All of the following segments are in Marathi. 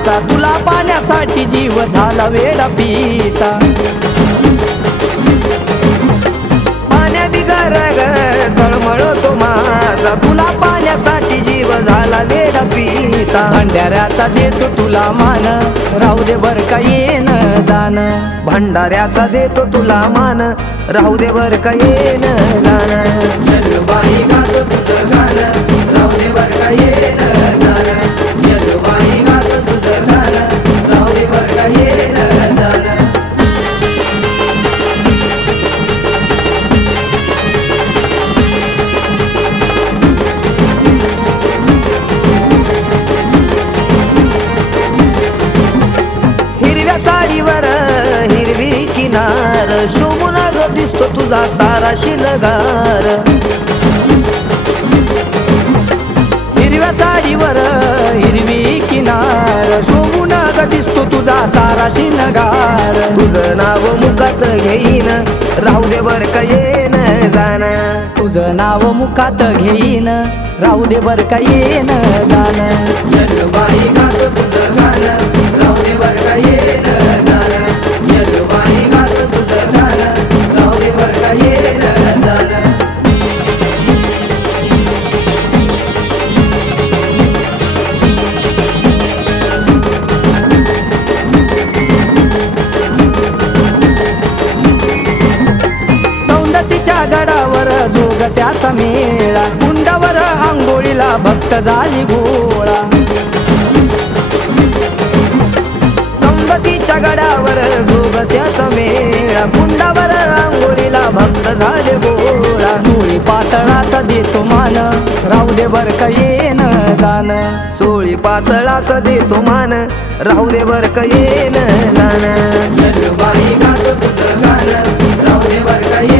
मासा तुला पाण्यासाठी जीव झाला वेडा पिसा. पाण्या बिगर ग तळमळतो माझा तुला पाण्यासाठी जीव झाला वेड पिसा. भंडाऱ्याचा देतो तुला मान राहू दे बर का येन जाण. भंडाऱ्याचा देतो तुला मान राहू दे बर का येन जाणं. बाई गातो तुझं गाणं राहू दे बर का येन शोभून ग दिसतो तुझा सारा शिलगार. हिरव्या साडीवर हिरवी किनार. शोभून ग दिसतो तुझा सारा शिलगार. तुझं नाव मुखात घेईन राहू दे बर का येन जाण. तुझं नाव मुखात घेईन राहू दे बर का येन जाण. मग त्याचा मेळा कुंडावर आंघोळीला भक्त झाली गोळा. संगतीच्या गडावर जोग त्याचा मेळा कुंडावर आंघोळीला भक्त झाले गोळा. धुळी पातळाचा देतो मान राहू दे बर का येन दान सोळी पातळाचा देतो मान राहू दे बर का येन दान बाई गाणं राहू दे बर का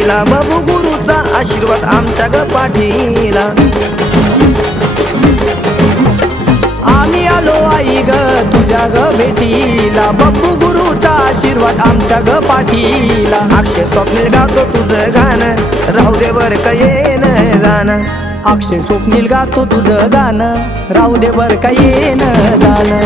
पाठीला. बाबू गुरुचा आशीर्वाद आमच्या ग पाठीला. आम्ही आलो आई ग तुझ्या ग भेटीला. बप्पू गुरुचा आशीर्वाद आमच्या ग पाठीला. अक्षय स्वप्नील गातो तुझं गाणं राहू दे बर का येन गाणं अक्षय स्वप्नील गातो तुझं गाणं राहू दे बर का येन गाणं